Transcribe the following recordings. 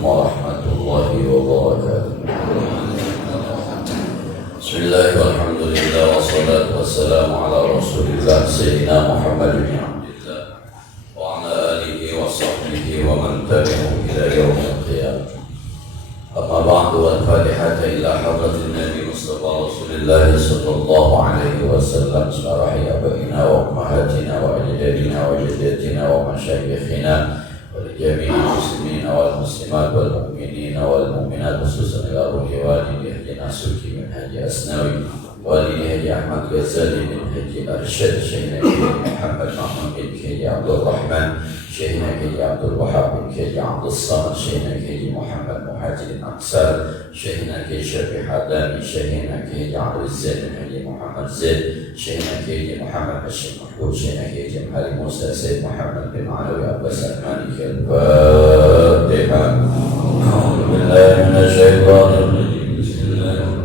warahmatullahi wabarakatuh. Bismillah walhamdulillah wassalatu wassalamu ala rasulillah sayyidina Muhammad bin Abdillah wa ala alihi wa sahbihi wa man tabi'ahum ila yaumil qiyamah. Amma ba'du, wal fatihata ila hadratin Nabi Mustafa Rasulillah sallallahu alaihi wasallam, sarahi abaina wa ummahatina wa ajdadina wa jaddatina wa masyayikhina ولجميع المسلمين والمسلمات والمؤمنين والمؤمنات، خصوصا إلى روح والدي حجي ناسوكي من حجي أسنوي، والدي حجي أحمد غزالي من حجي أرشد، شيخنا محمد محمود بن حجي عبد الرحمن، شيخنا حجي عبد الوهاب بن حجي عبد الصمد، شيخنا حجي محمد مهاجر الأنصار، شيخنا حجي شفيع حداني، شيخنا حجي عبد الزين بن حجي محمد زيد، شيخنا حجي محمد هاشم محمود، شيخنا حجي محمد موسى سيد محمد بن علوي عباس المالكي. الفاتحة. أعوذ بالله من الشيطان الرجيم. بسم الله الرحمن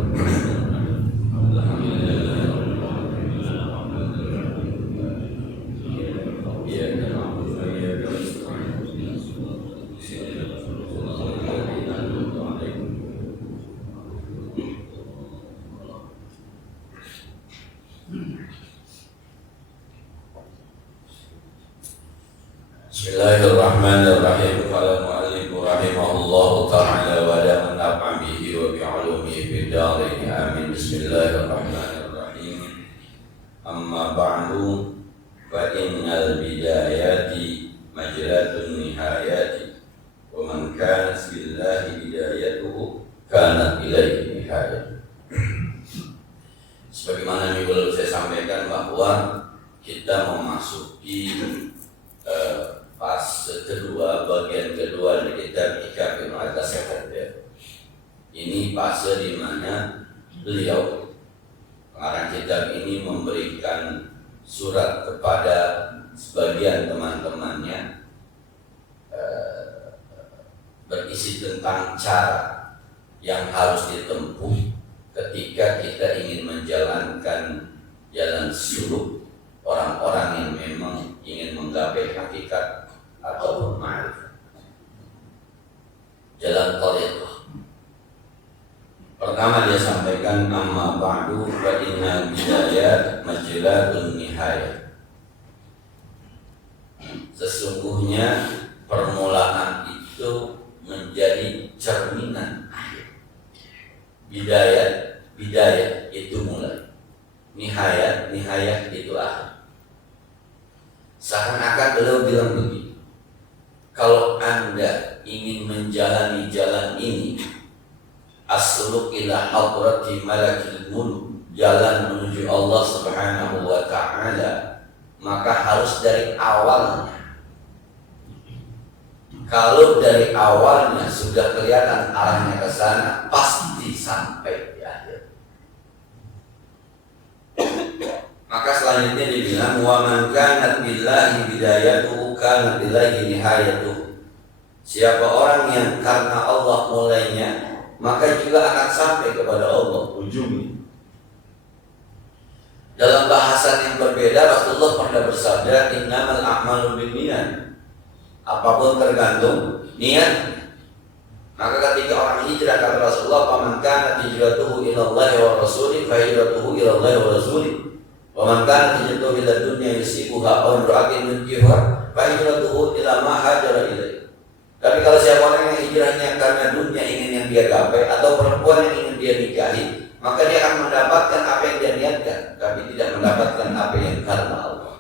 Bismillahirrahmanirrahim. Qala mu'allif rahimahullahu ta'ala wa la naf'a bihi wa bi'ulumihi fid dharain amin. Bismillahirrahmanirrahim. Amma ba'du, fa innal bidayati majratun nihayati wa man kanat billahi bidayatuhu kanat ilaihi nihayatuh. Sebagaimana minggu lalu saya sampaikan bahwa kita memasuki fase kedua, bagian kedua dari kitab Ihkam Al-Tasawwuf. Ini fase di mana beliau pengarang kitab ini memberikan surat kepada sebagian teman-temannya, berisi tentang cara yang harus ditempuh ketika kita ingin menjalankan jalan suluk orang-orang yang memang ingin menggapai hakikat atau ma'rifat, jalan thariqah. Pertama dia sampaikan, amma ba'du fa inna bidayat majlatun nihayah. Sesungguhnya permulaan itu menjadi cerminan akhir. Bidayat itu mulai, nihayat itu akhir. Seakan-akan beliau bilang begini, kalau Anda ingin menjalani jalan ini, as-suluk ila hadrati malakil mulk, jalan menuju Allah Subhanahu wa ta'ala, maka harus dari awalnya. Kalau dari awalnya sudah kelihatan arahnya ke sana, pasti sampai di akhir. Maka selanjutnya dibilang, wa man kanat billahi bidayatuhu kanat billahi nihayatuhu. Siapa orang yang karena Allah mulainya, maka juga akan sampai kepada Allah ujungnya. Dalam bahasan yang berbeda, Rasulullah pernah bersabda, innamal a'malu binniyat. Apapun tergantung niat. Maka ketika orang hijrah, kata Rasulullah, faman kanat hijratuhu ila Allah wa rasulih fa hijratuhu ila Allah wa rasulih. Wa man kana hijratuhu ila dunya yusibuha aw imra'atin yunkihuha fa hijratuhu ila ma hajara ilaihi. Tapi kalau siapa orang yang hijrahnya karena dunia ingin yang dia gapai atau perempuan yang ingin dia nikahi, maka dia akan mendapatkan apa yang dia niatkan, tapi tidak mendapatkan apa yang karena Allah.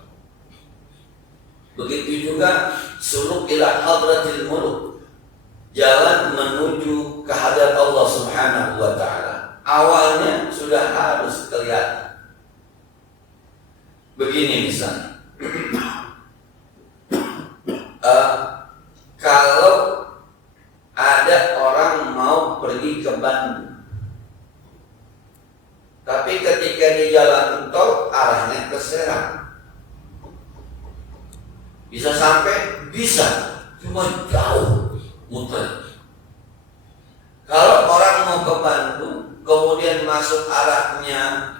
Begitu juga suluk ila hadratil muluk, jalan menuju kehadrat Allah Subhanahu wa ta'ala. Awalnya sudah harus kelihatan. Begini misalnya, kalau ada orang mau pergi ke Bandung, tapi ketika di jalan tol arahnya ke Serang, bisa sampai? Bisa, cuma jauh muter. Kalau orang mau ke Bandung, kemudian masuk arahnya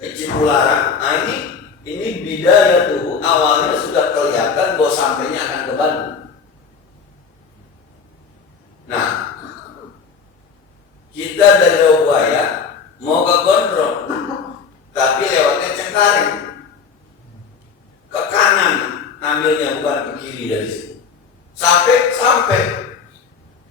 ke Cipularang, nah ini bidaya tuh, awalnya sudah kelihatan bahwa sampainya akan ke Bandung. Nah, kita dari Rawabuaya mau ke Gondrong, tapi lewatnya Cengkareng, ke kanan ambilnya, bukan ke kiri dari situ. Sampai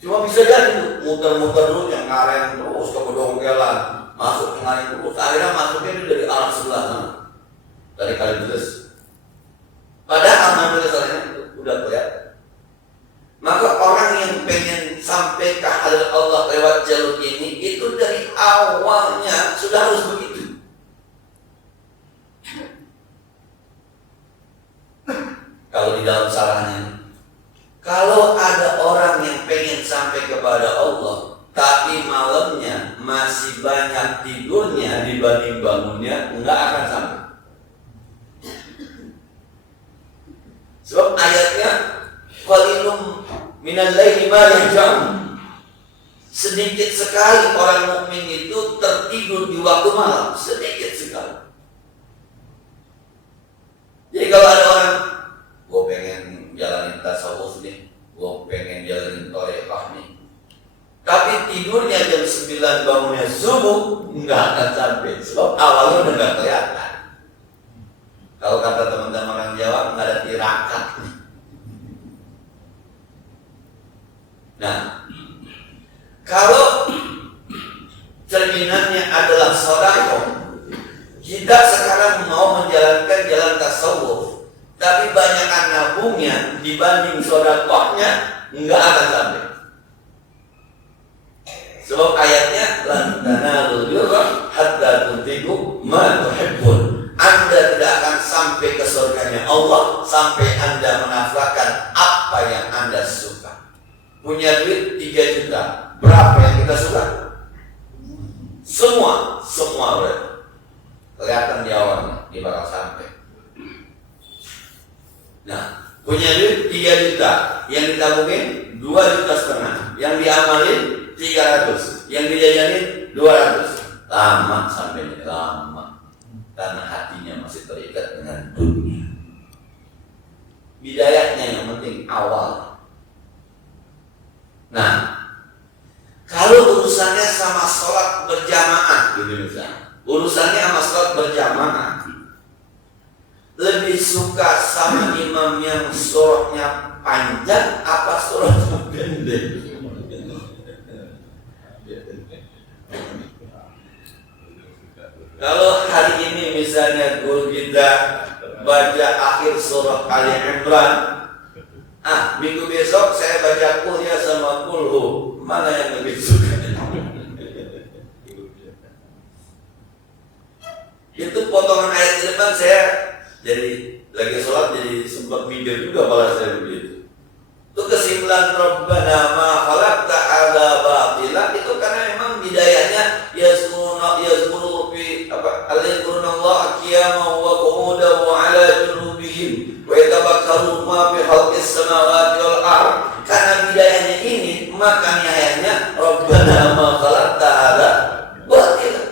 cuma bisa jadi muter-muter dulu Cengkareng terus ke Bedongkelan, masuk Cengkareng terus, akhirnya masuknya dari arah sebelah sana, dari Kalideres. Padahal namanya itu udah kelihatan. Maka orang yang pengen sampai ke hadirat Allah lewat jalur ini, itu dari awalnya sudah harus begitu. Kalau di dalam sarahnya, kalau ada orang yang pengen sampai kepada Allah, tapi malamnya masih banyak tidurnya dibanding bangunnya, enggak akan sampai. Sebab ayatnya qalilum minal laili ma yahja'un. Sedikit sekali orang mukmin itu tertidur di waktu malam, sedikit sekali. Jadi kalau ada orang, gue pengen jalanin tasawuf nih, gue pengen jalanin thariqah nih, tapi tidurnya jam 9 bangunnya subuh, nggak akan sampai. Sebab awalnya udah nggak kelihatan. Kalau kata teman-teman orang Jawa, nggak ada tirakat nih. Nah, kalau cerminannya adalah sedekah, kita sekarang mau menjalankan jalan tasawuf, tapi banyakan nabungnya dibanding sedekahnya, nggak akan sampai. Sebab ayatnya lan tanalul birra hatta tunfiqu ma tuhibbun. Anda tidak akan sampai ke surganya Allah sampai Anda menafkahkan apa yang Anda suka. Punya duit 3 juta, berapa yang kita suka? Semua berarti. Kelihatan di awalnya, dia bakal sampai. Nah, punya duit 3 juta, yang ditabungin 2,5 juta, yang diamalin 300, yang dijajanin 200. Lama sampai lama, karena hatinya masih terikat dengan dunia. Bidayahnya yang penting awal. Nah, kalau urusannya sama sholat berjamaah gitu misalnya, urusannya sama sholat berjamaah, lebih suka sama imam yang suratnya panjang apa suratnya pendek? Kalau hari ini misalnya guru kita baca akhir surah Ali Imran, minggu besok saya baca Qul ya sama Qulhu, mana yang lebih suka? Itu potongan ayat di depan saya jadi lagi sholat jadi sempat mikir juga malah saya begitu. Itu kesimpulan Rabbana ma khalaqta hadza batila, itu karena memang bidayahnya yazkuru fi Allah qiyaman wa qu'udan wa ala junubihim wa yatafakkarun ma fi khalqis samawati wal ard. Karena bidayahnya ini, maka ayatnya Rabbana ma khalaqta hadza batila.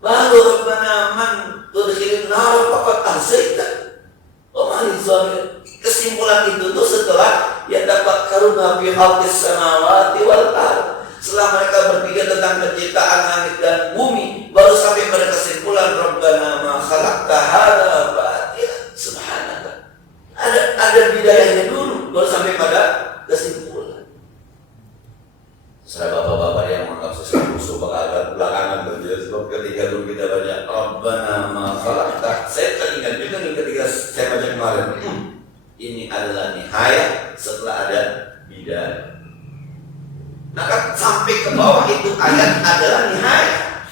Lalu Rabbana man tudkhilin nar faqad ahsaita wa man zalim. Kesimpulan itu tuh setelah yatafakkaruna fi khalqis samawati wal ard. Setelah mereka berpikir tentang penciptaan langit dan bumi, baru sampai pada kesimpulan Rabbana ma khalaqta hadza batila. Subhanallah. Ada bidayahnya dulu, baru sampai pada kesimpulan. Saya bapak-bapak yang menganggap sesuatu musuh belakangan berjelas, sebab ketika dulu kita baca Rabbana ma khalaqta, saya teringat juga nih ketika saya baca kemarin. Ini adalah nihayat setelah ada bidayah. Nah kan sampai ke bawah itu ayat adalah nihayat.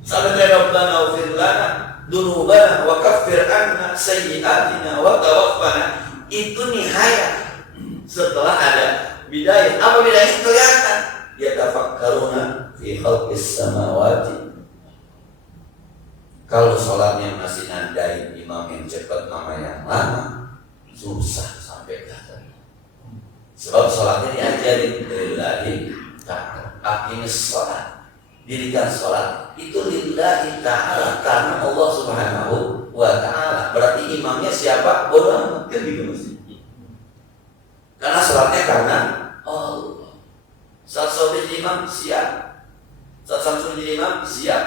Sampai Rabbana ighfir lana dzunubana wa kaffir anna sayyi'atina wa tawaffana, itu nihayat setelah ada bidayah. Apa bidayah? Kelihatan. Yatafakkaruna fi khalqis samawati. Kalau sholatnya masih nandain imam yang cepat nama yang lama, susah sampai ke. Sebab sholatnya diajarin lillahi ta'ala. Aqimis sholat, dirikan sholat itu lillahi ta'ala, karena Allah subhanahu wa ta'ala. Berarti imamnya siapa? Bodoh amat, kan gitu mesti. Karena sholatnya karena Allah. Saat sholat jadi imam siap, saat Samsul jadi imam siap,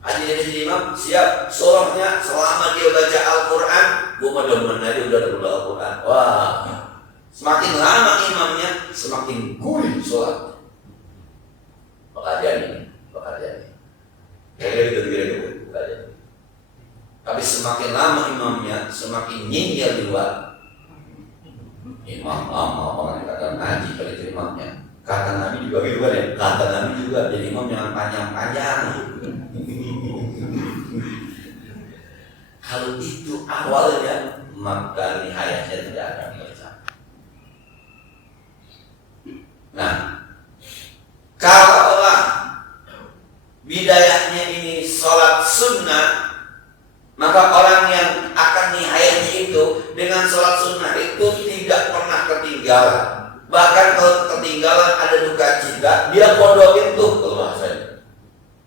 Haji jadi imam siap. Sholatnya selama dia baca Al-Quran, gue mudah-mudahan aja udah ada Al-Quran. Wah, semakin lama imamnya semakin gurih sholat. Pekerjaan ini. Kira-kira gitu pekerjaan. Tapi semakin lama imamnya semakin nyinggir di luar. Imam lama orang kata ngaji kali itu imamnya. Kata Nabi juga gitu kan ya. Kata Nabi juga jadi imam yang panjang-panjang. Kalau itu awalnya, maka nihayatnya tidak akan tercapai. Nah, kalaulah bidayahnya ini sholat sunnah, maka orang yang akan nihayatnya itu dengan sholat sunnah itu tidak pernah ketinggalan. Bahkan kalau ketinggalan ada duka cita, dia kodokin tuh kalau bahasanya.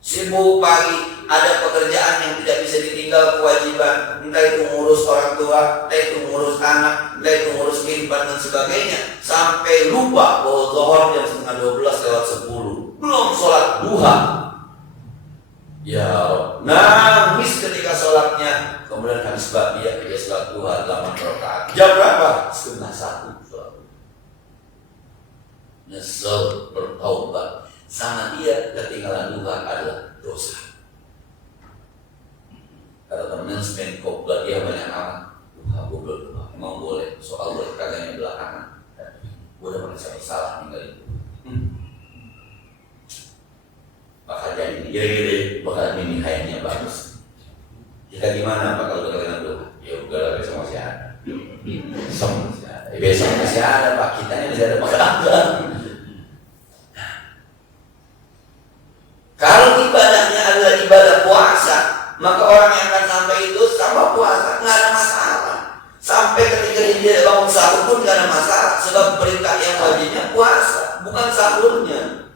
Sibuk pagi, ada pekerjaan yang tidak bisa ditinggal, kewajiban, entah itu ngurus orang tua, entah itu ngurus anak, entah itu ngurus kehidupan dan sebagainya, sampai lupa bahwa zuhur jam 11:30 belum sholat duha. Ya, nangis ketika sholatnya, kemudian habis dia sholat duha 8 rakaat. Jam berapa? 12:30 sholat. Nyesel, bertaubat. Sama dia ketinggalan duha adalah dosa. Kata temennya spend kopla dia banyak amat. Duha duha, emang boleh. Soal berkagaknya belakangan. Gue udah merasa bersalah tinggal itu. Bakal jadi gini, bakal ini kayaknya bagus. Kita gimana Pak kalau ketinggalan duha? Ya udah lah, besok masih ada. Besok masih ada Pak, kita ini masih ada bakal ada. Kalau ibadahnya adalah ibadah puasa, maka orang yang akan sampai itu sama puasa, nggak ada masalah. Sampai ketika dia bangun sahur pun nggak ada masalah, sebab perintah yang wajibnya puasa, bukan sahurnya.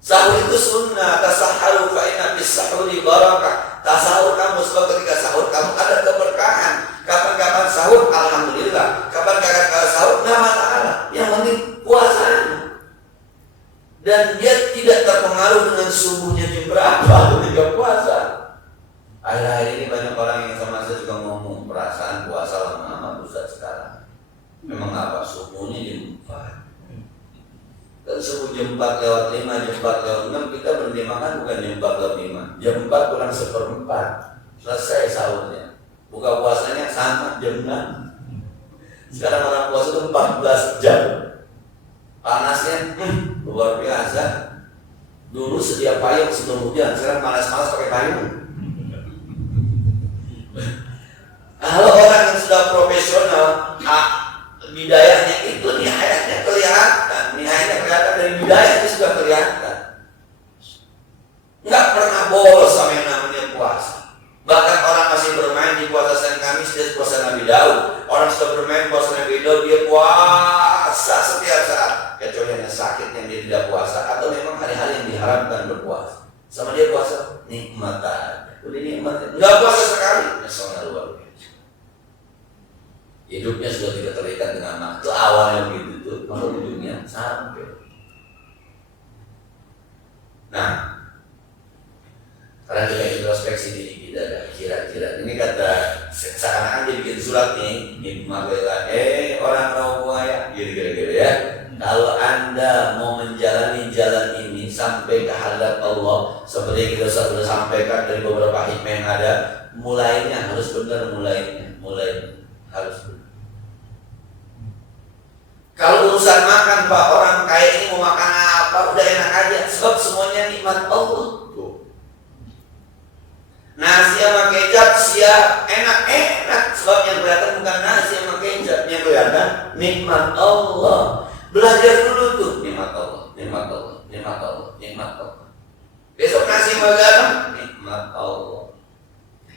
Sahur itu sunnah, tasaharu fa inna bis sahuri barakah. Tasahur kamu sebab ketika sahur kamu ada keberkahan. Kapan-kapan sahur, alhamdulillah. Kapan-kapan sahur, nggak masalah. Yang penting puasanya. Dan dia tidak terpengaruh dengan subuhnya jam berapa ketika puasa. Akhir-akhir ini banyak orang yang sama saya juga ngomong perasaan puasa lama-lama Ustaz sekarang. Memang apa subuhnya jam 4. Dan subuh jam 4:05, jam 4:06 kita berhenti makan bukan jam 4:05. Jam 4 kurang 1/4 selesai sahurnya. Buka puasanya sama jam 6. Sekarang orang puasa itu 14 jam. Panasnya luar biasa. Dulu setiap payung sebelum hujan, sekarang panas-panas pakai payung. Kalau orang yang sudah profesional, bidayahnya itu nihayatnya kelihatan dari bidayah itu sudah kelihatan. Nggak pernah bolos sama yang namanya puasa. Bahkan orang masih bermain di puasa Senin Kamis, dia puasa Nabi Daud. Orang sudah bermain puasa Nabi Daud, dia puasa setiap saat. Kecuali hanya sakit yang dia tidak puasa, atau memang hari-hari yang diharapkan berpuasa. Sama dia puasa nikmat aja. Udah nikmat, nggak puasa sekali, nyeselnya luar biasa. Hidupnya sudah tidak terikat dengan makhluk awalnya begitu tuh, maka ujungnya sampai. Nah, karena kita introspeksi diri kita, kira-kira ini kata seakan-akan dia bikin surat nih, nikmat orang Rawabuaya, kira-kira ya. Kalau Anda mau menjalani jalan ini sampai ke hadrat Allah, seperti yang kita sudah sampaikan dari beberapa hikmah yang ada, mulainya harus benar, mulai harus benar. Kalau urusan makan Pak, orang kaya ini mau makan apa, udah enak aja, sebab semuanya nikmat Allah. Nasi sama kecap siap, enak-enak, sebab yang kelihatan bukan nasi sama kecap, yang kelihatan nikmat Allah. Belajar dulu tuh nikmat Allah. Besok nasi sama garam, nikmat Allah.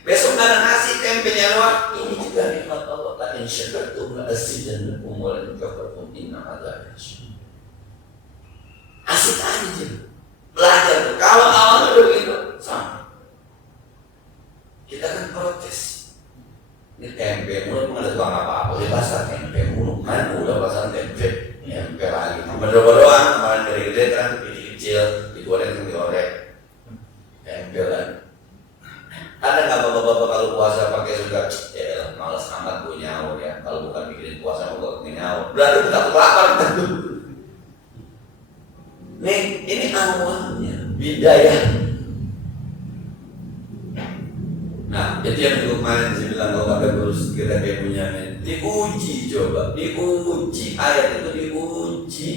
Besok ada nasi tempenya luar, ini juga nikmat Allah. La in syakartum la azidannakum wa la in kafartum inna adzabi lasyadid. Asik aja belajar tuh. Kalau awalnya begitu, sama. Kita kan protes. Ini tempe mulu, ada tukang apa-apa di pasar tempe mulu kan? berdoa kemarin gede-gede kan, kecil-kecil, digoreng. Tempelan. Ada nggak bapak-bapak kalau puasa pakai suka? Ya malas amat gue nyaur ya. Kalau bukan mikirin puasa gue nyaur. Berarti kita lapar kan? Nih, ini awalnya bidayah. Nah, jadi yang dulu kemarin saya bilang kalau ada terus kita kayak punya diuji coba, diuji ayat itu diuji.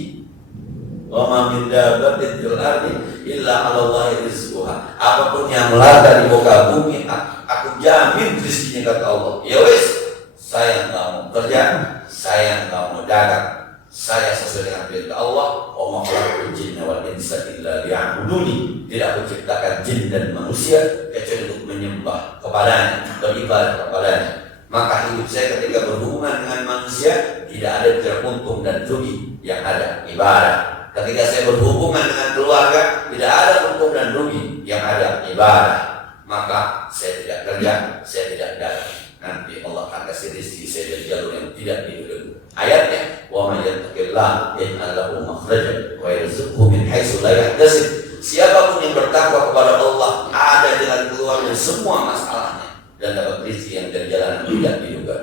Wa ma min dabbatin fil ardi illa 'ala Allahi rizquha. Apapun yang melata di muka bumi, aku jamin rezekinya kata Allah. Ya wis, saya enggak mau kerja, saya enggak mau dagang. Saya sesuai dengan perintah Allah, wa ma khalaqtul jinna wal insa illa liya'buduni. Tidak kuciptakan jin dan manusia kecuali untuk menyembah kepadanya, beribadah kepadanya. Maka hidup saya ketika berhubungan dengan manusia tidak ada tidak untung dan rugi, yang ada ibadah. Ketika saya berhubungan dengan keluarga, tidak ada untung dan rugi, yang ada ibadah. Maka saya tidak kerja, saya tidak dagang. Nanti Allah akan kasih rezeki saya dari jalur yang tidak diduga. Ayatnya, wa may yattaqillah yaj'al lahu makhrajan wa yarzuqhu min haitsu la yahtasib. Siapapun yang bertakwa kepada Allah ada jalan keluar dari semua masalahnya dan dapat rezeki yang dari jalan yang tidak diduga.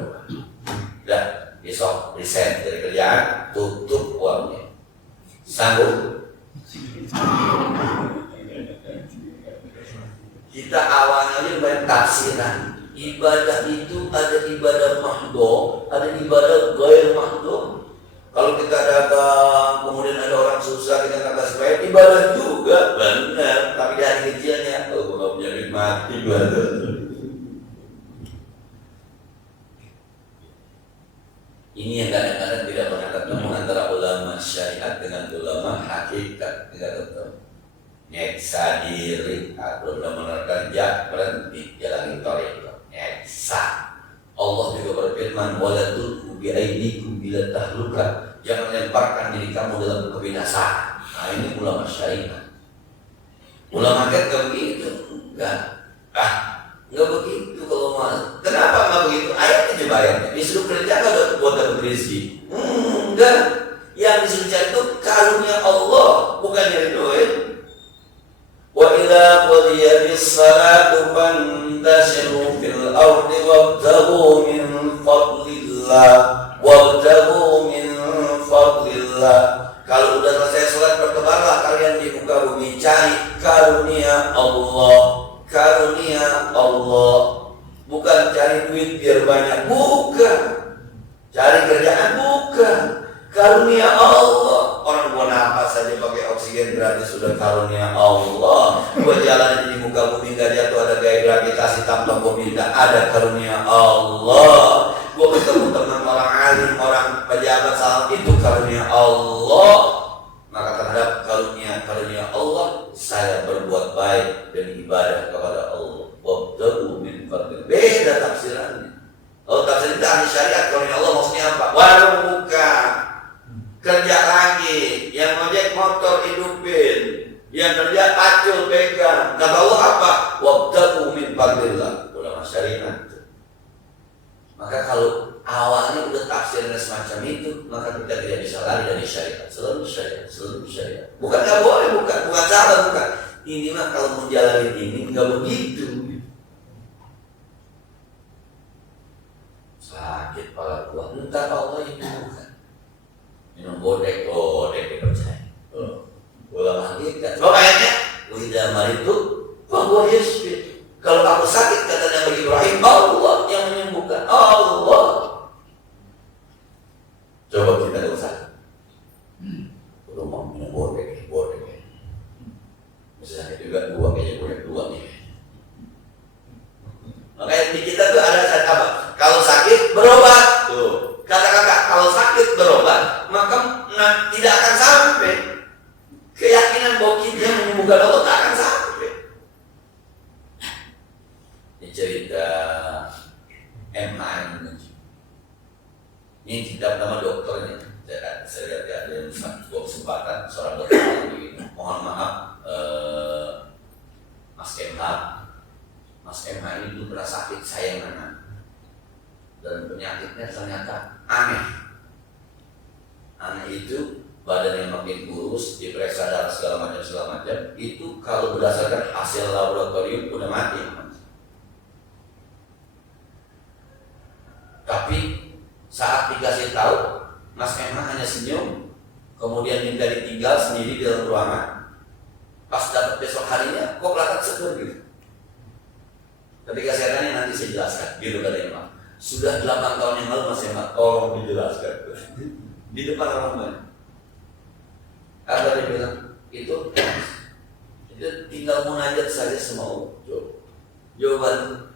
Dah, besok resign dari kerjaan, tutup uangnya. Sanggup? Kita awalnya main tafsiran. Ibadah itu ada ibadah mahdoh, ada ibadah ghair mahdoh. Kalau kita dagang, kemudian ada orang susah, kita kata supaya ibadah juga benar, tapi dari kecilnya, oh kalau punya duit mati ibadah. Ini yang kadang-kadang tidak pernah ketemu antara ulama syariat dengan ulama hakikat, tidak ketemu. Nyeksa diri, benar-benar kerja berhenti jalanin toriko. Nyeksa. Allah juga berfirman, wala tulqu bi aydikum ila tahluka. Jangan lemparkan diri kamu dalam kebinasaan. Nah ini ulama syariat. Ulama hakikat enggak begitu, enggak begitu kalau mau. Kenapa enggak begitu? Ayatnya coba ayatnya. Disuruh kerja enggak buat dapat rezeki. Enggak. Yang disuruh cari itu karunia Allah, bukan nyari duit. Wa idza qudiyatish salatu fantashiru fil ardi wabtaghu min fadlillah. Wabtaghu min fadlillah. Kalau udah selesai sholat bertebarlah kalian di muka bumi, cari karunia Allah. Karunia Allah, bukan cari duit biar banyak, bukan. Cari kerjaan, bukan. Karunia Allah. Orang gua napas saja pakai oksigen gratis sudah karunia Allah. Gua jalan di muka bumi gak jatuh ada gaya gravitasi tanpa gua minta, ada karunia Allah. Gua ketemu teman orang alim, orang pejabat salam, itu karunia Allah. Maka terhadap karunia Allah, saya berbuat baik dan ibadah kepada Allah. Wabtaghu min fadlillah. Beda tafsirannya. Oh, tafsir itu ahli syariat, karunia Allah maksudnya apa? Warung buka, kerja lagi, yang ngojek motor hidupin, yang kerja pacul pegang. Kata Allah apa? Wabtaghu min fadlillah. Ulama syariat. Maka kalau awalnya udah tafsirnya semacam itu, maka kita tidak bisa lari dari syariat. Selalu syariat, selalu syariat. Bukan nggak boleh, bukan salah, bukan. Ini mah kalau mau jalanin ini nggak begitu. Sakit pala gua, entah Allah itu bukan. Minum bodek dipercaya. Ulama hakikat. Makanya, wida maritu, bahwa yasbih. Kalau aku sakit kata Nabi Ibrahim, Allah yang menyembuhkan. Allah. Coba kita gak usah. Kalau mau minum bodek. Bisa sakit juga dua, kayaknya bodek dua nih. Makanya di kita tuh ada apa? Kalau sakit berobat. Tuh. Kata-kata kalau sakit berobat, maka tidak akan sampai. Keyakinan bahwa kita yang menyembuhkan Allah tak akan sampai. Ini cerita MH ini kitab nama dokternya. Saya lihat ada yang sebuah kesempatan seorang dokter ini. Mohon maaf, Mas MH ini dulu pernah sakit sayangan dan penyakitnya ternyata aneh itu badannya makin kurus, diperiksa darah segala macam, itu kalau berdasarkan hasil laboratorium udah mati. Tapi saat dikasih tahu, Mas Emma hanya senyum, kemudian minta ditinggal sendiri di dalam ruangan. Pas dapat besok harinya, kok kelihatan seger gitu. Ketika saya tanya nanti saya jelaskan, gitu kata Emma. Sudah 8 tahun yang lalu Mas Emma, tolong dijelaskan di depan orang lain. Apa dia bilang? Itu tinggal munajat saja semau. Jawaban,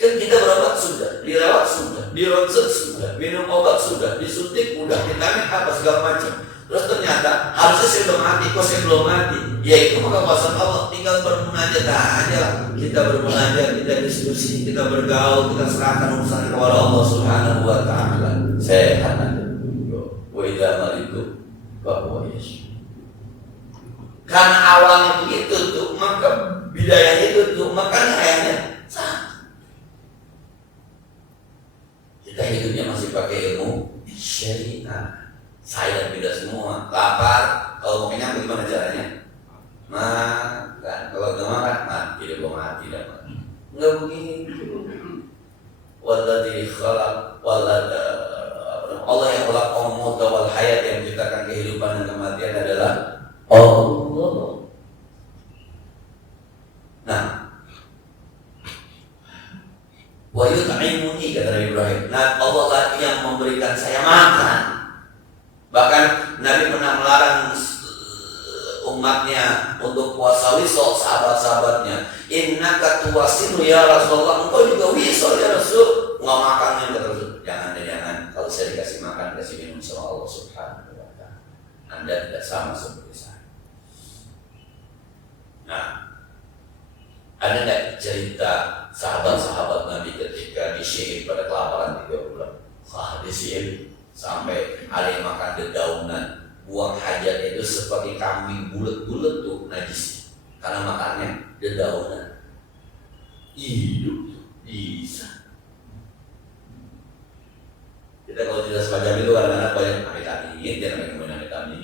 kan kita berobat sudah, dirawat sudah, dironsen sudah, minum obat sudah, disuntik udah, vitamin apa segala macam. Terus ternyata harusnya saya udah mati, kok saya belum mati? Ya itu maka kuasa Allah, tinggal bermunajat aja lah. Kita bermunajat, kita diskusi, kita bergaul, kita serahkan urusan kepada Allah Subhanahu wa Ta'ala. Sehat aja. Wa idza maritu fa huwa yashfi. Karena awalnya begitu tuh, maka bidayah itu tuh, makanya ayahnya sama. Kita hidupnya masih pakai ilmu syariah. Saya dan beda semua. Lapar, kalau mau kenyang bagaimana caranya? Makan. Kalau nggak makan, mati. Tidak mau mati, tidak mati. Nggak begitu. Walladzi khalaq, Allah yang khalaqal mauta wal hayat, yang menciptakan kehidupan dan kematian adalah Allah. Nah, wa yut'imuni, kata Nabi Ibrahim. Nah, Allah lagi yang memberikan saya makan. Bahkan Nabi pernah melarang umatnya untuk puasa wisol, sahabat-sahabatnya. Innaka tuwasilu ya Rasulullah, engkau juga wisol ya Rasul. Nggak makan yang kata Rasul. Jangan. Kalau saya dikasih makan, dikasih minum sama Allah Subhanahu wa Ta'ala, Anda tidak sama seperti saya. Nah, ada nggak cerita sahabat-sahabat Nabi ketika disihir pada kelaparan 3 bulan? Disihir sampai ada yang makan dedaunan, buang hajat itu seperti kambing bulat-bulat tuh najis karena makannya dedaunan. Hidup bisa. Kita kalau tidak semacam itu kadang-kadang banyak vitamin, dia namanya vitamin,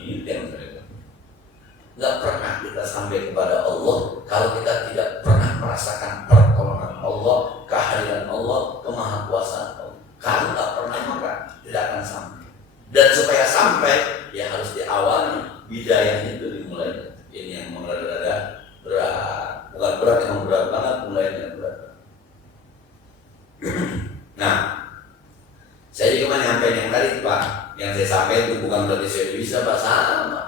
nggak pernah kita sampai kepada Allah kalau kita tidak pernah merasakan pertolongan Allah, kehadiran Allah, kemahakuasaan Allah. Kalau nggak pernah maka tidak akan sampai. Dan supaya sampai, ya harus diawali bidayah itu dimulai. Ini yang mengerada berat, bukan berat, yang berat banget, mulainya berat. Nah, saya juga menyampaikan yang tadi Pak, yang saya sampaikan itu bukan berarti saya bisa Pak, sama.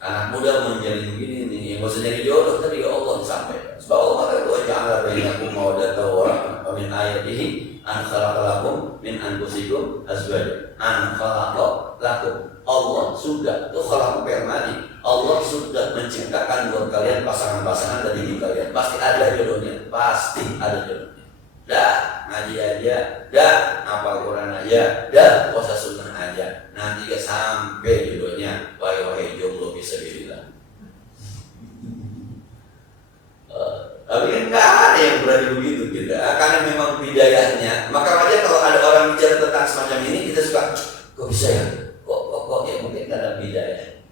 Anak muda menjadi begini nih, yang maksudnya di jodoh tadi ya Allah disampaikan. Sebab Allah kata itu ja'ala bainakum mawaddatan wa rahmah min ayatihi an khalaqalakum min anfusikum azwajan. An khalaqalakum. Allah sudah tuh khalaqu permadi. Allah sudah menciptakan buat kalian pasangan-pasangan dari diri kalian. Pasti ada jodohnya, pasti ada jodohnya. Dah ngaji aja, dah hafal Quran aja, dah puasa sunnah aja. Nanti gak sampai jodohnya. Wahai jomblo bisa dirilah. Tapi kan nggak ada yang berani begitu kita. Karena memang bidayahnya. Maka aja kalau ada orang bicara tentang semacam ini, kita suka, kok bisa ya? Kok ya mungkin karena bidayah.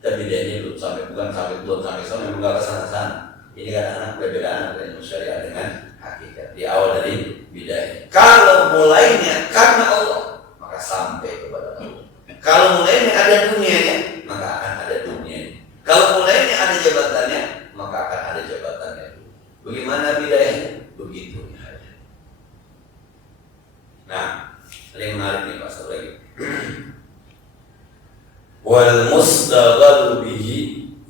Dan bidayahnya belum sampai sana, memang nggak kesana-sana. Ini kadang-kadang berbeda anak dari syariah dengan hakikat. Di awal dari bidayah. Kalau mulainya karena Allah, maka sampai kepada Allah. Kalau mulainya ada dunianya, maka akan ada dunianya. Kalau mulainya ada jabatannya, maka akan ada jabatannya. Bagaimana bidayahnya? Begitu ya. Nah, ada yang menarik nih Pak, satu lagi. Wal mustaghalu bihi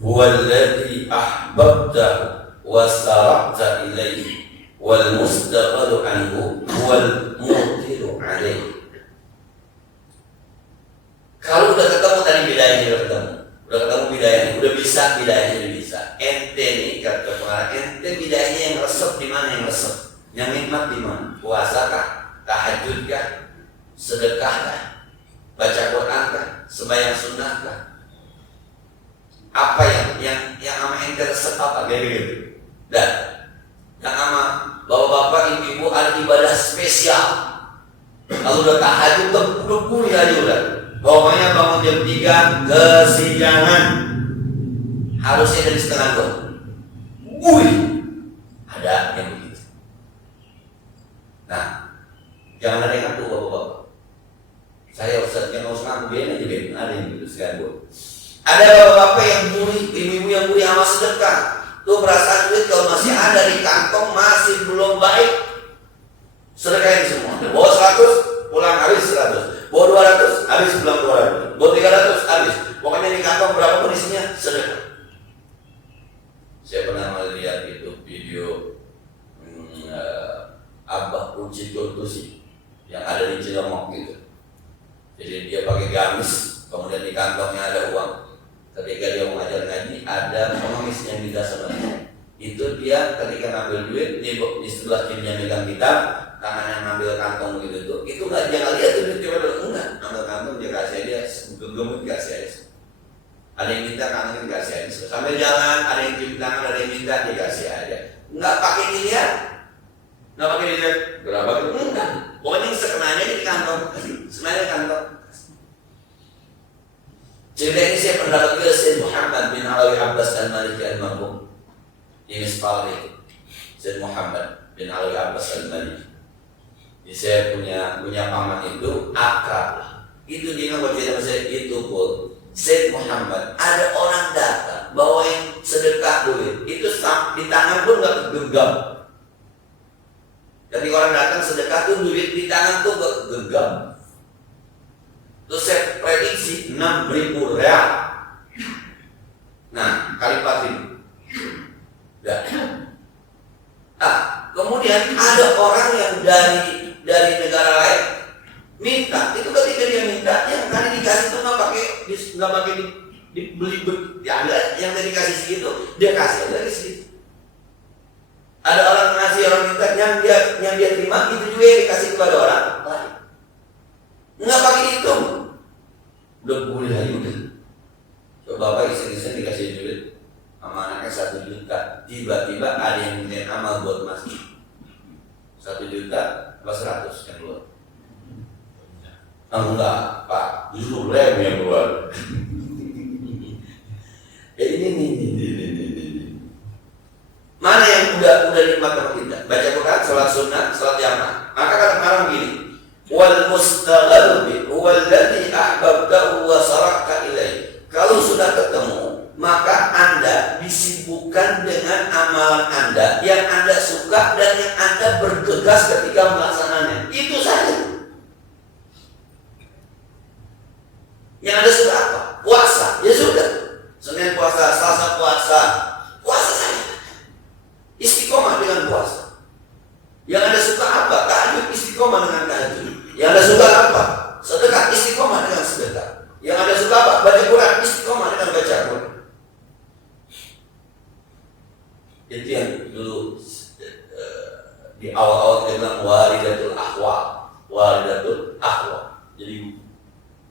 huwa alladhi ahbabtahu wastara'ta ilayhi wal mustaghalu anhu huwal mutiru alayhi. Kalau udah ketemu tadi bidayahnya, udah ketemu bidayahnya, udah bisa bidayahnya, udah bisa. Ente nih kata pengarang, ente bidayahnya yang resep di mana, yang resep, yang nikmat di mana? Puasa kah? Tahajud kah? Sedekah kah? Baca Quran kah? Sembahyang sunnah kah? Apa yang sama ente resep apa? Gitu. Dan yang sama bapak-bapak, ibu-ibu ada ibadah spesial. Kalau udah tahajud, udah kuliah aja udah. jam 3 kesiangan. Harusnya dari setengah 2. Wih, ada yang begitu. Nah, jangan ada yang ngaku bapak-bapak. Saya Ustaz yang mau ngaku biarin aja biarin. Ada yang begitu sekarang bu. Ada bapak-bapak yang buri, ibu-ibu yang buri sama sedekah. Tuh perasaan duit kalau masih ada di kantong masih belum baik. Sedekahin semua. Bawa 100, pulang habis 100. Bawa 200, habis pulang 200. Bawa 300, habis. Pokoknya di kantong berapa pun isinya sedekah. Saya pernah melihat itu video Abah Kunci Kultusi yang ada di Cilengok gitu. Jadi dia pakai gamis, kemudian di kantongnya ada uang. Ketika dia mengajar ngaji, ada pengemis yang minta sama dia. Itu dia ketika ngambil duit, di sebelah kirinya megang kitab, tangannya ngambil kantong gitu tuh. Itu nggak dia nggak lihat tuh duit dia enggak, ngambil kantong dia kasih dia, gemuk kasih aja. Ada yang minta kantong dikasih aja. Sambil jalan, ada yang cium tangan, ada yang minta dikasih aja. Nggak pakai dilihat, nggak pakai dilihat berapa itu enggak. Pokoknya sekenanya di kantong, sebenarnya kantong. Cerita ini saya pernah dapat dari Sayyid Muhammad bin Alawi Abbas al-Maliki al-Marhum di Misbah itu. Sayyid Muhammad bin Alawi Abbas al-Maliki. Jadi saya punya paman itu akrab. Itu dia nggak cerita saya itu pun Sayyid Muhammad ada orang datang bawain sedekah duit itu di tangan pun nggak genggam. Jadi orang datang sedekah tuh duit di tangan tuh nggak genggam. Terus saya prediksi 6.000 real. Nah, kali 4.000. Dah. Kemudian ada orang yang dari negara lain minta. Itu ketika dia minta, yang tadi dikasih itu nggak pakai dibeli. Ya ada yang tadi dikasih segitu, dia kasih lagi segitu. Ada orang ngasih orang minta, yang dia terima itu juga yang dikasih kepada orang lain. Nggak pakai hitung. Udah boleh aja udah. Coba bapak iseng-iseng dikasih duit sama anaknya 1 juta. Tiba-tiba ada yang minta amal buat masjid 1 juta plus 100 yang keluar. Enggak pak, justru lem yang keluar. Ini. Mana yang udah nikmat sama kita? Baca Quran, sholat sunnah, sholat jamaah. Maka kadang-kadang begini. Wal mustaghalbi walladhi ahbabtahu wa sarakta ilaih. Kalau sudah ketemu, maka Anda disibukkan dengan amalan Anda yang Anda suka dan yang Anda bergegas ketika melaksanakannya. Itu saja. Yang Anda suka apa? Puasa. Ya sudah. Senin puasa, Selasa puasa. Puasa saja. Istiqomah dengan puasa. Yang Anda suka apa? Tahajud, istiqomah dengan tahajud. Yang Anda suka apa? Sedekah, istiqomah dengan sedekah. Yang Anda suka apa? Baca Quran, istiqomah dengan baca Quran. Itu yang dulu di awal-awal kita bilang waridatul ahwa. Jadi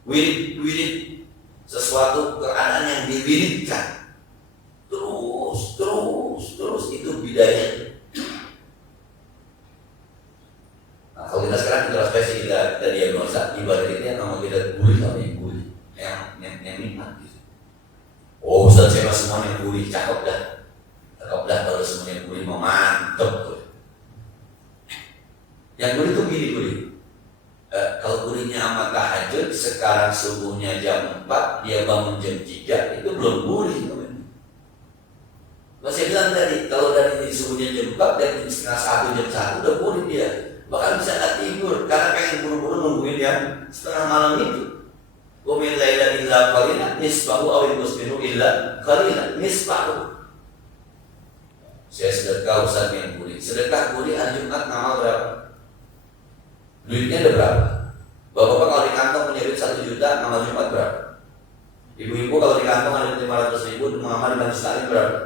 wirid sesuatu keadaan yang diwiridkan terus itu bidayanya. Nah, kalau kita sekarang introspeksi kita diagnosa ibadah kita yang nama kita gurih atau yang gurih yang nikmat gitu. Oh Ustaz saya semuanya gurih, cakep dah kalau semuanya gurih mau mantep tuh. Yang gurih tuh gini gurih. Kalau gurihnya amat tahajud sekarang subuhnya jam 4 dia bangun jam 3 itu belum gurih. Masih bilang tadi kalau dari subuhnya jam 4 dan setengah 1 jam 1 udah gurih dia. Bahkan bisa nggak tidur karena pengen buru-buru nungguin yang setengah malam itu. Qumil laila illa qalilan nisfahu aw yusbihu illa qalilan nisfahu. Saya sedekah Ustaz yang gurih. Sedekah gurih hari Jumat ngamal berapa? Duitnya ada berapa? Bapak-bapak kalau di kantong punya duit 1 juta, ngamal Jumat berapa? Ibu-ibu kalau di kantong ada 500.000, ngamal di sekali berapa?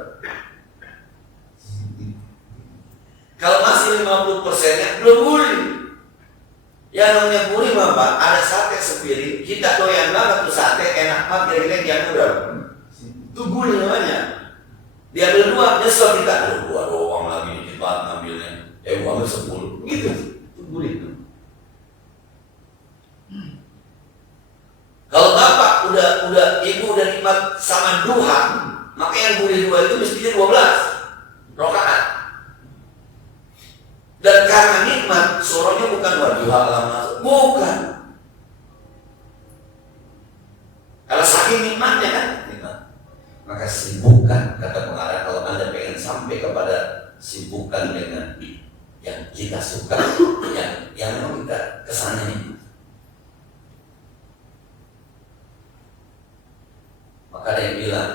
Kalau masih 50%-nya belum gurih. Yang namanya gurih Bapak, ada sate sepiring, kita doyan banget tuh sate, enak banget, kira-kira diambil berapa? Itu gurih namanya. Diambil 2, nyesel kita, aduh 2 doang lagi cepat ngambilnya. Gua ambil 10, gitu. Itu gurih tuh. Kalau Bapak udah nikmat sama duha, maka yang boleh dua itu mestinya 12 rakaat. Dan karena nikmat, suaranya bukan wadduha lama, bukan. Kalau saking nikmatnya kan, nikmat. Maka sibukkan, kata pengarang, kalau Anda pengen sampai kepada sibukkan dengan yang kita suka, yang memang kita kesana ini. Maka ada yang bilang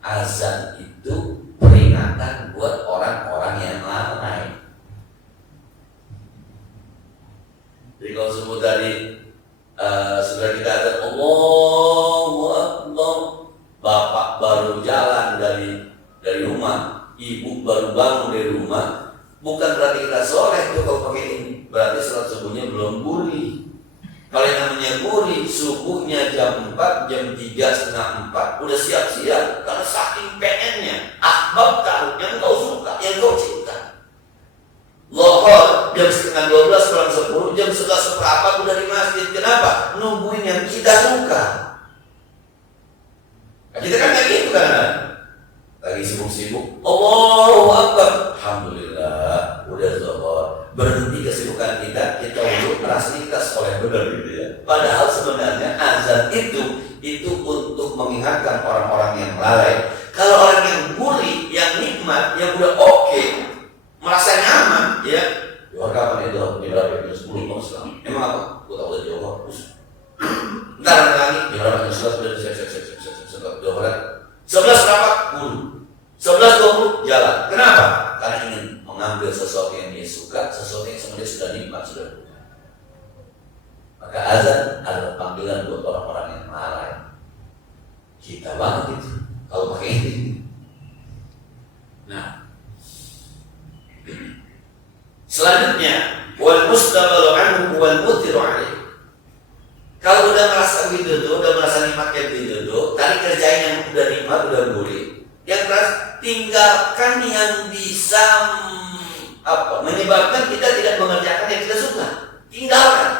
azan itu peringatan buat orang-orang yang lalai. Jadi kalau sebut tadi sudah kita ada Allahu Akbar, bapak baru jalan dari rumah, ibu baru bangun dari rumah, bukan berarti kita soleh tuh kalau pakai ini. Berarti salat subuhnya belum gurih. Kalau yang namanya gurih, subuhnya jam 4, jam 3, setengah 4 udah siap-siap karena saking pengennya. Ahbab tahu yang kau suka, yang kau cinta. Lohor jam setengah 12 kurang 10, jam 11 seperempat udah di masjid. Kenapa? Nungguin yang kita suka. Nah, kita kan kayak gitu kan? Lagi sibuk-sibuk, Allahu Akbar, alhamdulillah, udah zuhur. Berhenti kesibukan kita wudhu, rasanya kita soleh benar gitu ya. Padahal sebenarnya azan itu untuk mengingatkan orang-orang yang lalai. Kalau orang yang gurih, yang nikmat, yang udah oke, merasa nyaman, ya. Johor kapan itu? Di berapa? Jam 10 malam. Emang apa? Gue tahu udah Johor. Ntar ada lagi. Di berapa? Jam 11 udah siap Johor. 11 berapa? Guru. 11.20 jalan. Kenapa? Karena ingin mengambil sesuatu yang dia suka, sesuatu yang sebenarnya sudah nikmat, sudah punya. Maka azan adalah panggilan buat orang-orang yang lalai. Kita banget itu kalau pakai ini. Nah, selanjutnya wal mustaqbalu anhu wal mutiru alaih. Kalau udah merasa gitu, udah merasa nikmat kayak gitu, tadi kerjain yang udah nikmat, udah gurih. Yang keras tinggalkan yang bisa menyebabkan kita tidak mengerjakan yang kita suka. Tinggalkan.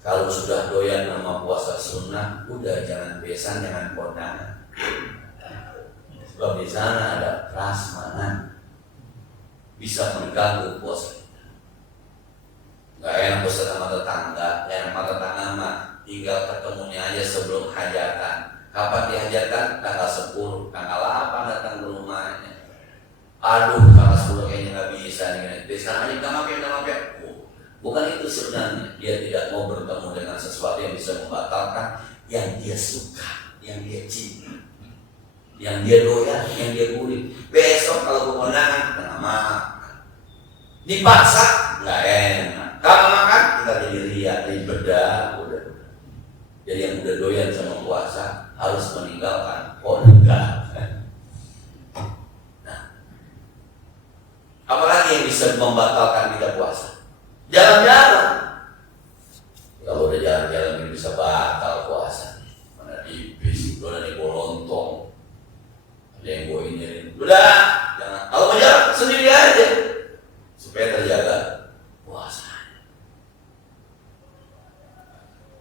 Kalau sudah doyan sama puasa sunnah, udah jangan besan, jangan kondangan. Sebab di sana ada prasmanan bisa mengganggu puasa kita. Gak enak puasa sama tetangga, yang sama tetangga mah tinggal ketemunya aja sebelum hajatan. Kapan dihajatkan? Tanggal 10, tanggal 8 datang ke rumahnya. Aduh, tanggal 10 kayaknya nggak bisa nih. Sekarang aja nggak mampir. Bukan itu sebenarnya. Dia tidak mau bertemu dengan sesuatu yang bisa membatalkan yang dia suka, yang dia cinta, yang dia doyan, yang dia gurih. Besok kalau kemenangan, tengah makan. Dipaksa, nggak enak. Kalau makan, kita jadi riak, jadi bedah, udah. Jadi yang udah doyan sama puasa harus meninggalkan enggak. Nah, apalagi yang bisa membatalkan kita puasa? Jalan-jalan. Kalau udah jalan-jalan ini bisa batal puasa. Mana di bis, mana di Bolontong, ada yang bawa ini. Udah, jangan. Kalau mau jalan sendiri aja supaya terjaga puasa.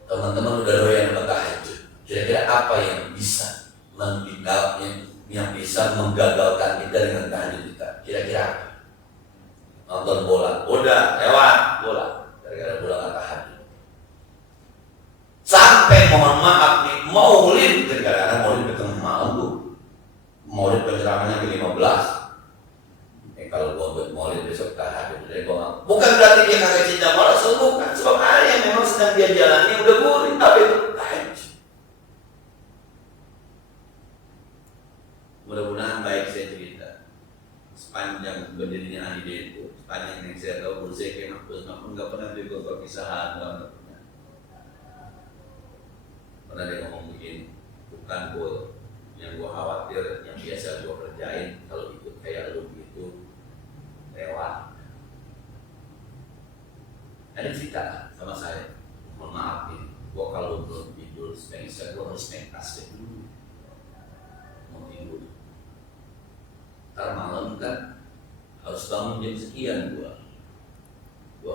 Teman-teman udah doyan tahajud. Kira-kira apa yang bisa yang bisa menggagalkan kita dengan tahajud kita? Kira-kira apa? Nonton bola, udah lewat bola, gara-gara bola nggak tahajud. Sampai mohon maaf nih, maulid, gara-gara maulid ketemu malam tuh, maulid pencerahannya ke 15. Kalau gua buat maulid besok tahajud, jadi gua bukan berarti dia kagak cinta malah bukan. Sebab ada yang memang sedang dia jalani udah gurih, tapi itu tahajud. Mudah-mudahan baik saya cerita sepanjang berdirinya AID itu, sepanjang yang saya tahu bersih Mahfuz pun nggak pernah dia perpisahan, nggak pernah dia ngomong begini, bukan gol yang gua khawatir, yang biasa gua kerjain kalau ikut kayak lu gitu lewat. Ada cerita sama saya, mohon maaf nih, gua kalau belum tidur setengah gua harus naik tasbih dulu, mau tidur. Ntar malam kan harus bangun jam sekian gua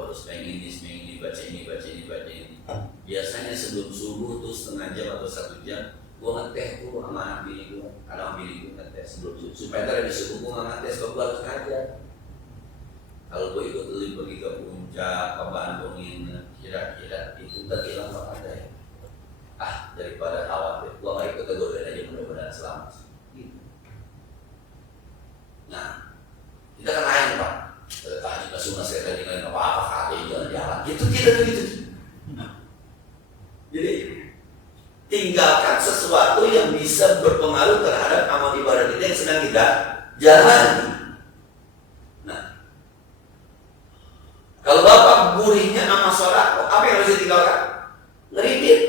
harus pengen ini, baca ini. Biasanya sebelum subuh subuh tuh setengah jam atau 1 jam, gue ngeteh tuh sama anak bini gue, anak bini gue ngeteh sebelum subuh, supaya ntar di subuh gue nggak ngeteh, sebab gue harus ngajar. Kalau gue ikut Lili pergi ke puncak, ke Bandung ini, kira-kira itu ntar hilang apa ada ya? Daripada khawatir, gue nggak ikut, gue aja mudah-mudahan selamat. Gitu. Nah, kita kan lain Pak. Tadi ke sunnah saya tadi nggak apa-apa, kata jalan-jalan. Itu tidak begitu. Jadi tinggalkan sesuatu yang bisa berpengaruh terhadap amal ibadah kita yang sedang kita jalani. Nah, kalau Bapak gurihnya sama sodako, apa yang harus ditinggalkan? Ngeridit.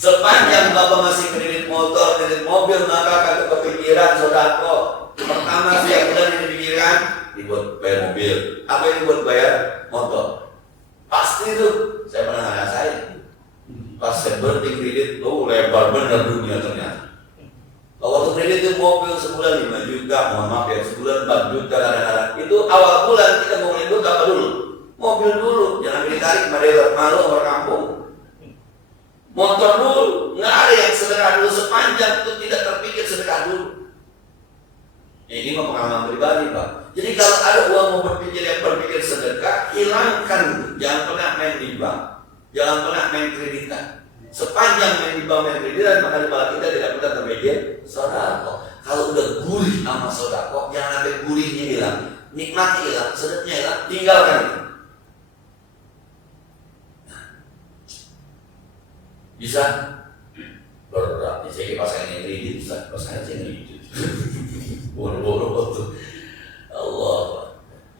Sepanjang Bapak masih kredit motor, kredit mobil, maka kagak kepikiran sodako. Pertama saya bulan ini dipikirkan dibuat bayar mobil. Apa yang dibuat bayar motor? Pasti itu saya pernah ngerasain. Pas saya berhenti kredit, lebar bener dunia ternyata. Kalau waktu kredit itu mobil sebulan 5 juta, mohon maaf ya, sebulan 4 juta kadang-kadang. Itu awal bulan kita mau ngedut apa dulu? Mobil dulu, jangan ditarik malu orang kampung. Motor dulu, nggak ada yang sedekah dulu sepanjang itu tidak terpikir sedekah dulu. Ini mah pengalaman pribadi Pak. Jadi kalau ada uang mau berpikir yang berpikir sedekah, hilangkan. Jangan pernah main di bank, jangan pernah main kreditan. Sepanjang main di bank, main kreditan, maka di kepala kita tidak pernah terpikir sodako. Kalau udah gurih sama sodako, jangan sampai gurihnya hilang, nikmatnya hilang, sedapnya hilang, tinggalkan itu. Bisa berat, saya pasangan yang kredit bisa, pasangan saya kredit. Boro-boro tuh, Allah.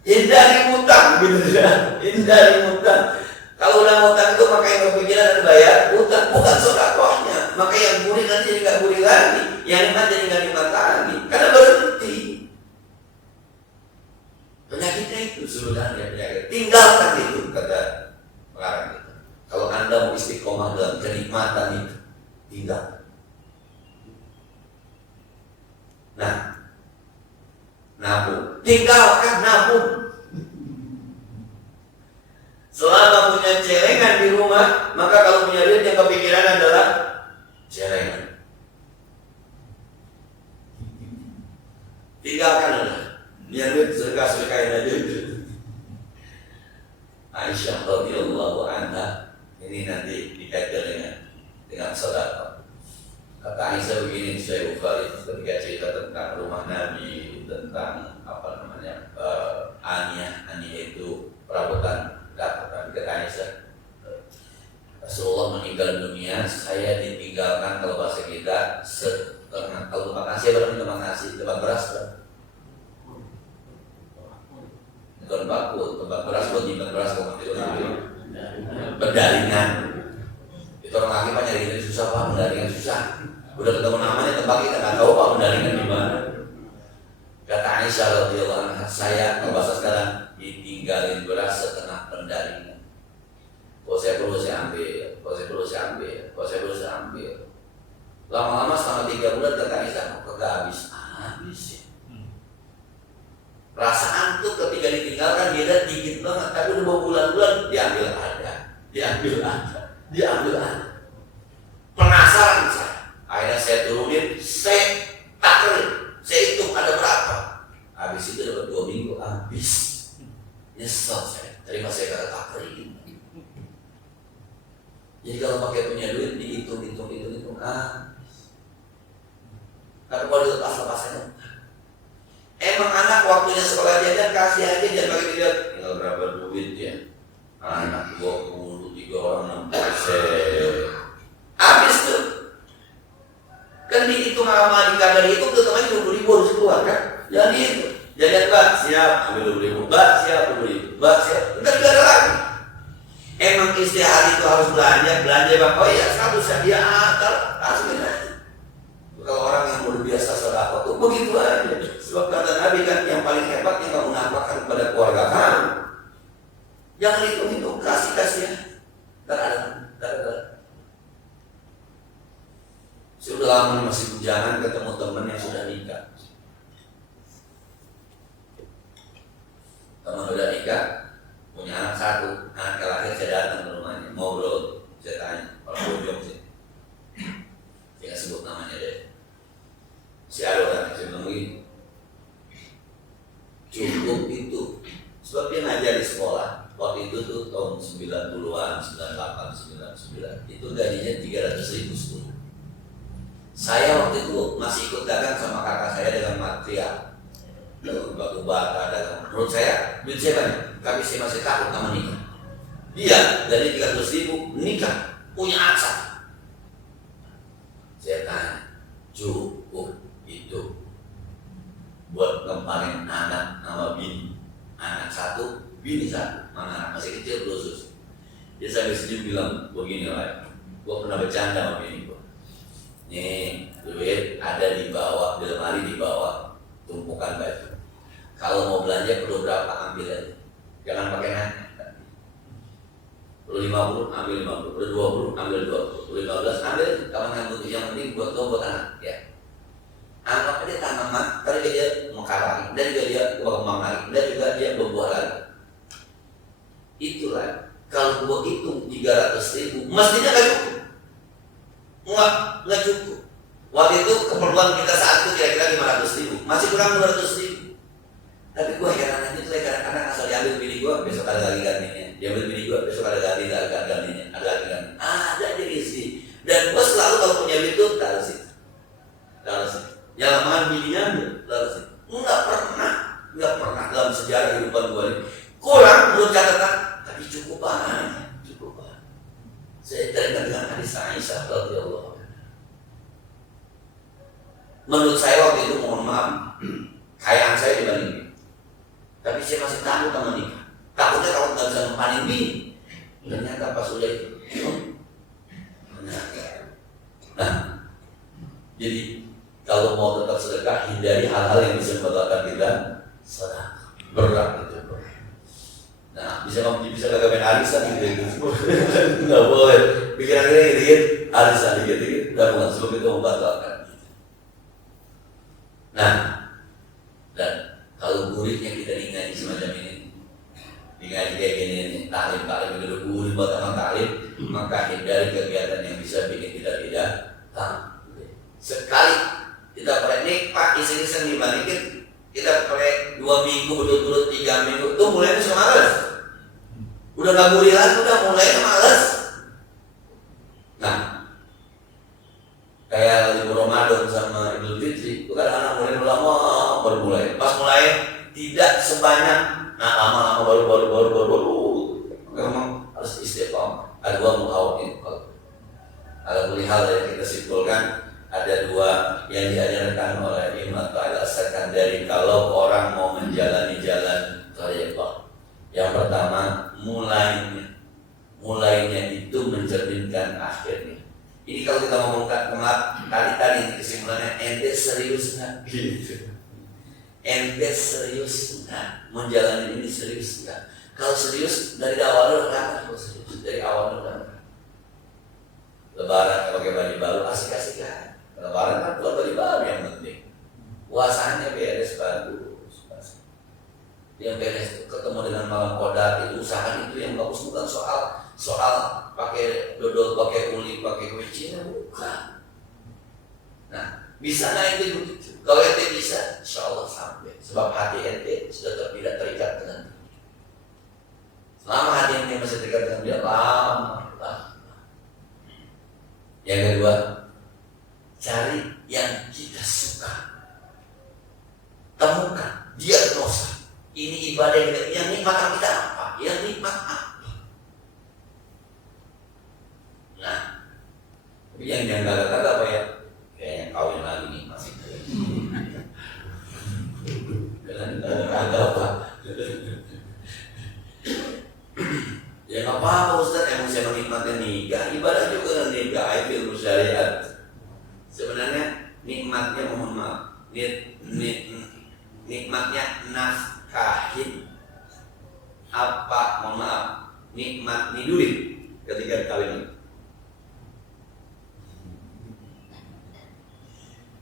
Hindari utang, gitu ya. Hindari utang. Kalau udah utang itu maka yang berpikiran dan bayar utang, bukan sodakohnya. Maka yang gurih nanti jadi nggak gurih lagi, yang nikmat jadi nggak nikmat lagi, karena berhenti. Penyakitnya itu sebenarnya penyakit. Tinggalkan itu kata pengarang kita. Kalau Anda mau istiqomah dalam kenikmatan itu, tinggal. Nah, nabung, tinggalkan nabung. Selama punya celengan di rumah, maka kalau punya duit yang kepikiran adalah celengan. Tinggalkan aja. Punya duit sedekah-sedekahin aja itu. Aisyah radhiyallahu anha ini nanti dikaitkan dengan sedekah. Kata Aisyah begini, saya Bukhari ketika cerita tentang rumah Nabi, tentang apa namanya Aniyah itu perabotan dapur. Kata Aisyah, Rasulullah meninggal dunia, saya ditinggalkan kalau bahasa kita setengah. Kalau tempat nasi berarti tempat nasi, tempat beras kan? Bukan baku, tempat beras buat nyimpan beras kok itu pendaringan. Itu orang laki pak nyari susah pak, pendaringan susah. Udah ketemu namanya tempat kita nggak tahu pak pendaringan di mana. Kata Aisyah radhiyallahu anha, saya kalau bahasa sekarang ditinggalin beras setengah pendaringan. Kalau saya perlu saya ambil, kalau saya perlu saya ambil, kalau saya perlu saya ambil. Lama-lama selama 3 bulan kata Aisyah, kagak habis ya. Perasaan tuh ketika ditinggalkan dia dikit banget, tapi udah berbulan-bulan diambil ada. Penasaran saya, akhirnya saya turunin, saya takerin, saya hitung ada berapa. Habis itu dapat 2 minggu habis. Nyesel saya, terima saya kata takerin. Jadi kalau pakai punya duit dihitung habis. Tapi kalau dilepas aja. Emang anak waktunya sekolah jajan kasih aja, jangan pakai dilihat tinggal berapa duit ya. Anak 23 orang 6%. Habis tuh. Kan dihitung sama dikadar itu teman 20.000 harus keluar kan? Jangan dihitung. Jajan Mbak siap ambil 20.000, Mbak siap 20.000, Mbak siap. Entar juga ada lagi. Emang istihad itu harus belanja Bang. Oh iya 100 ya langsung aja. Kalau orang yang udah biasa sedekah tuh begitu aja. Sebab kata Nabi kan yang paling hebat yang kamu nampakkan kepada keluarga kamu. Jangan hitung-hitung, kasih ya. Ada. Sudah lama masih bujangan ketemu teman yang sudah nikah. Teman udah nikah, punya anak satu, anaknya lahir saya datang ke rumahnya, ngobrol, saya tanya, orang bojong sih, saya nggak sebut namanya deh, si ada orang saya bilang begini, cukup itu, sebab dia ngajar di sekolah, waktu itu tuh tahun 90-an, 98, 99, itu gajinya 300.000 setahun. Saya waktu itu masih ikut dagang sama kakak saya dengan material, batu bata dagang. Menurut saya duit saya banyak, tapi saya masih takut sama nikah. Dia dari 300.000 nikah, punya anak. Saya tanya, cukup itu buat ngembangin anak sama bini, anak satu, bini satu, mana anak masih kecil khusus. Dia sampai sini bilang begini lah, gua pernah bercanda sama bini gua. Nih, duit ada di bawah, di lemari di bawah, tumpukan baju. Kalau mau belanja perlu berapa ambil aja, jangan pakai nanya. Perlu 50 ambil 50, perlu 20 ambil 20, perlu 15 ambil. Kalau nggak butuh yang penting buat kau buat anak, ya. Anggap aja tanaman, tadi dia mekar lagi, dan juga dia berkembang lagi, dan juga dia berbuah lagi. Itulah kalau gua hitung 300.000, mestinya nggak cukup. Nggak cukup. Waktu itu keperluan kita saat itu kira-kira 500.000, masih kurang 200.000. Tapi gue heran aja tuh kadang-kadang asal diambil bini gue, besok ada lagi gantinya. Diambil bini gue, besok ada gantinya, ada lagi gantinya. Ada aja isi. Dan gue selalu kalau punya duit itu taruh situ. Yang lama bininya ambil, taruh situ. Nggak pernah dalam sejarah kehidupan gue ini kurang menurut catatan, tapi cukup banget. Saya teringat dengan hadis Aisyah radhiyallahu anha. Menurut saya waktu itu, mohon maaf, kayaan saya dibanding, tapi saya masih takut sama nikah. Takutnya kalau nggak bisa mempanin bini. Ternyata pas udah itu, nah, jadi kalau mau tetap sedekah, hindari hal-hal yang bisa membatalkan kita sedekah. Berat itu. Nah, bisa kagak main arisan gitu. Nggak boleh. Pikiran dikit, arisan dikit. Dan bukan sebab itu membatalkan. Nah, dan kalau gurihnya kita ngaji semacam ini, ngaji kayak gini nih, taklim itu gurih buat teman taklim, maka hindari kegiatan yang bisa bikin kita tidak tahu. Sekali kita pakai nikmat, iseng-iseng dibandingin, kita pakai 2 minggu berturut-turut, 3 minggu, tuh mulai sudah malas. Udah gak gurih lagi, udah mulai malas. Nah, kayak libur Ramadan sama Idul Fitri, itu kan anak mulai lama baru mulai. Pas mulai tidak sebanyak, nah lama-lama baru. Memang harus istiqomah. Ada 2 muhawin. Kalau melihat yang kita simpulkan, ada 2 yang diajarkan oleh Imam Al-Sakandari kalau orang mau menjalani jalan thariqah. Yang pertama, mulainya itu mencerminkan akhirnya. Ini kalau kita ngomongkan tadi kesimpulannya, ente serius nggak? Gitu. Ente serius nggak? Menjalani ini serius nggak? Kalau serius dari awal udah kalau serius dari awal udah. Lebaran pakai baju baru asik-asik kan? Lebaran kan buat baju baru yang penting. Puasanya beres bagus. Yang beres ketemu dengan malam qadar itu usahakan itu yang bagus, bukan soal pakai dodol, pakai uli, pakai kucing, bukan. Nah, bisa nggak ente begitu? Kalau ente bisa, insya Allah sampai. Sebab hati ente sudah tidak terikat dengan dia. Selama hati ente masih terikat dengan dia, lama. Yang kedua, cari yang kita suka. Temukan, diagnosa. Ini ibadah yang nikmat kita apa? Yang nikmat apa? Nah, yang kagak apa ya? Kayaknya kawin lagi nih masih. Kagak apa? Ya nggak apa-apa Ustaz, emang saya menikmati nikah. Ibadah juga nikah, itu ilmu syariat. Sebenarnya nikmatnya, mohon maaf, nikmatnya nafkahin apa, mohon maaf, nikmat niduin ketika kawin.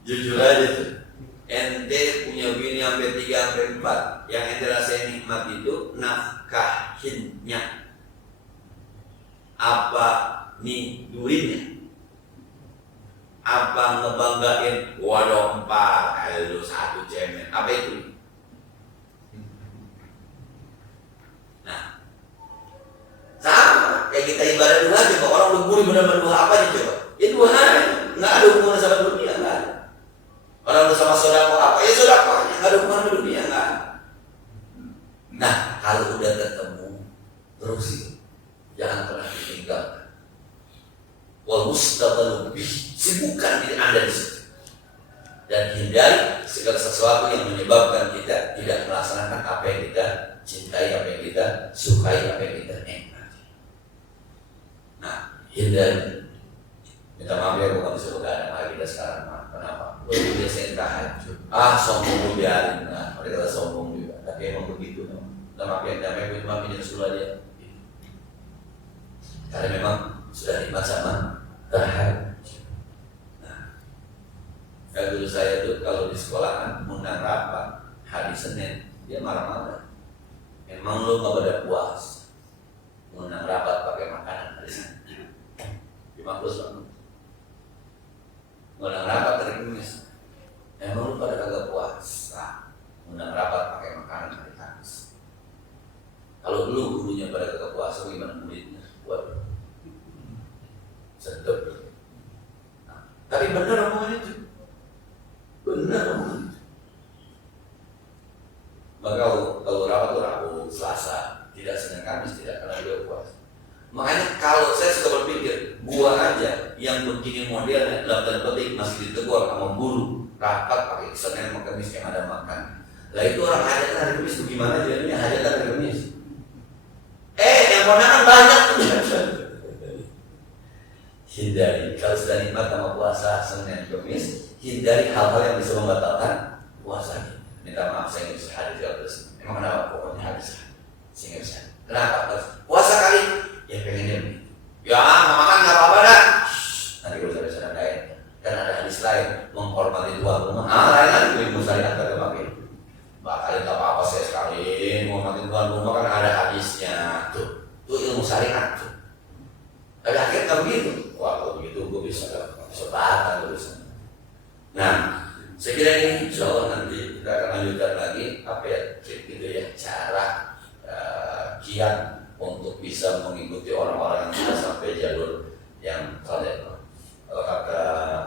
Jujur aja tuh, ente punya bini sampai 3 sampai 4, yang ente rasain nikmat itu nafkah hintnya? Apa nidurinnya? Apa ngebanggain? Waduh 4, lu 1 cemen. Apa itu? Nah, sama kayak kita ibadah dua aja. Kalau orang berguru benar-benar dua apa aja coba? Ya 2 hari, nggak ada hubungan sama dunia, nggak ada. Orang bersama saudara apa? Ya saudara, nggak ada hubungan sama dunia, nggak ada. Nah, kalau udah ketemu terus itu jangan pernah ditinggalkan. Wal mustaqbalu bih, sibukkan diri Anda di situ dan hindari segala sesuatu yang menyebabkan kita tidak melaksanakan apa yang kita cintai, apa yang kita sukai, apa yang kita nikmati. Nah, hindari. Minta maaf ya, bukan disuruh keadaan lagi kita sekarang. Kenapa? Gue biasain tahajud. Sombong gue biarin. Nah, mereka kata sombong juga. Tapi emang begitu. Minta maaf ya, damai gue cuma pinjam 10 aja. Karena memang sudah nikmat sama tahajud. Nah, kalau dulu saya tuh kalau di sekolahan undang rapat hari Senin, dia marah-marah. Emang lu gak pada puas undang rapat pakai makanan hari Senin? Cuma plus banget. Undang rapat hari Kamis. Emang lu pada kagak puasa undang rapat pakai makanan hari Kamis? Kalau lu gurunya pada kagak puasa, gimana muridnya? Waduh, sedep. Nah, tapi benar omongan itu, benar omongan itu. Maka kalau rapat tuh Rabu, Selasa, tidak Senin Kamis, tidak karena dia puasa. Makanya kalau saya suka berpikir, gua aja yang begini modelnya dalam tanda petik masih ditegur sama guru, rapat pakai Senin sama Kamis yang ada makan. Lah itu orang hajatan hari Kamis itu gimana jadinya hajatan hari Kamis? Yang kondangan banyak. Hindari, kalau sudah nikmat sama puasa Senin Kamis, hindari hal-hal yang bisa membatalkan puasa. Minta maaf saya nggak bisa hadir terus. Emang kenapa? Pokoknya habis. Saya nggak bisa. Kenapa? Puasa kali? Ya pengennya begitu. Ya makan nggak apa-apa dah. Nanti kalau saya bisa lain. Dan ada hadis lain menghormati tuan rumah. Lain lagi gue ilmu syariat kagak pakai. Bakal nggak apa-apa saya sekali menghormati tuan rumah kan ada hadisnya tuh. Itu ilmu syariat tuh. Tapi akhirnya nggak begitu. Wah kalau begitu gue bisa bahkan gue bisa. Nah, saya kira ini insya Allah nanti kita akan lanjutkan lagi apa ya trik gitu ya, cara kiat untuk bisa mengikuti orang-orang yang sudah sampai jalur yang saleh. Kalau kata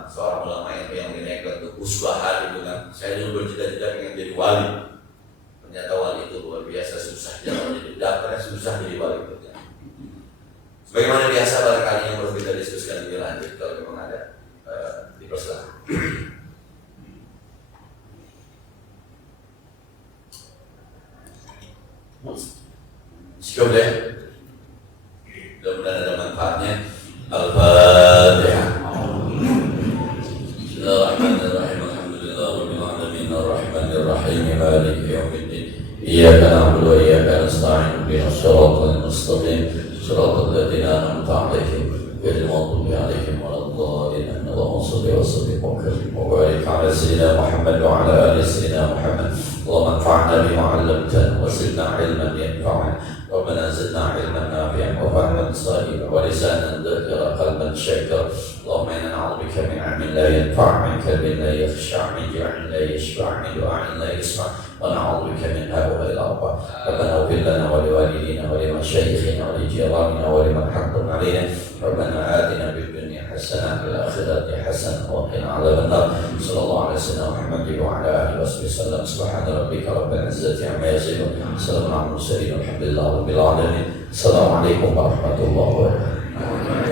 seorang ulama itu yang dinaikan itu uswah itu kan, saya dulu bercita-cita ingin jadi wali. Ternyata wali itu luar biasa susah, jangan jadi dapatnya susah jadi wali itu. Sebagaimana biasa barangkali yang perlu kita diskusikan lebih lanjut kalau memang ada di persilakan. Cukup deh. Mudah-mudahan ada manfaatnya. Al-Fatihah. Bismillahirrahmanirrahim. Alhamdulillahirabbil alamin arrahmanir rahim maliki yaumiddin. Iyyaka na'budu wa iyyaka nasta'in. Ihdinas siratal mustaqim. Siratal ladzina an'amta 'alaihim ghairil maghdubi 'alaihim waladdallin. Allahumma shalli wa sallim wa barik 'ala sayyidina Muhammad wa 'ala ali sayyidina Muhammad. اللهم انفعنا بما علمتنا وزدنا علما ينفعنا ربنا زدنا علما نافعا وفهما صائبا ولسانا ذاكرا قلبا شاكرا اللهم انا نعوذ بك من علم لا ينفع من قلب لا يخشع من جوع لا يشبع من دعاء لا يسمع ونعوذ بك من هؤلاء الاربع ربنا اغفر لنا ولوالدينا ولمشايخنا ولجيراننا ولمن حقهم علينا ربنا آتنا في الدنيا حسنة وفي الآخرة حسنة وقنا عذاب النار صلى الله على سيدنا محمد وعلى آله وصحبه وسلم سبحان ربك رب العزة عما يصفون سلام على المرسلين والحمد لله رب العالمين السلام عليكم ورحمة الله وبركاته.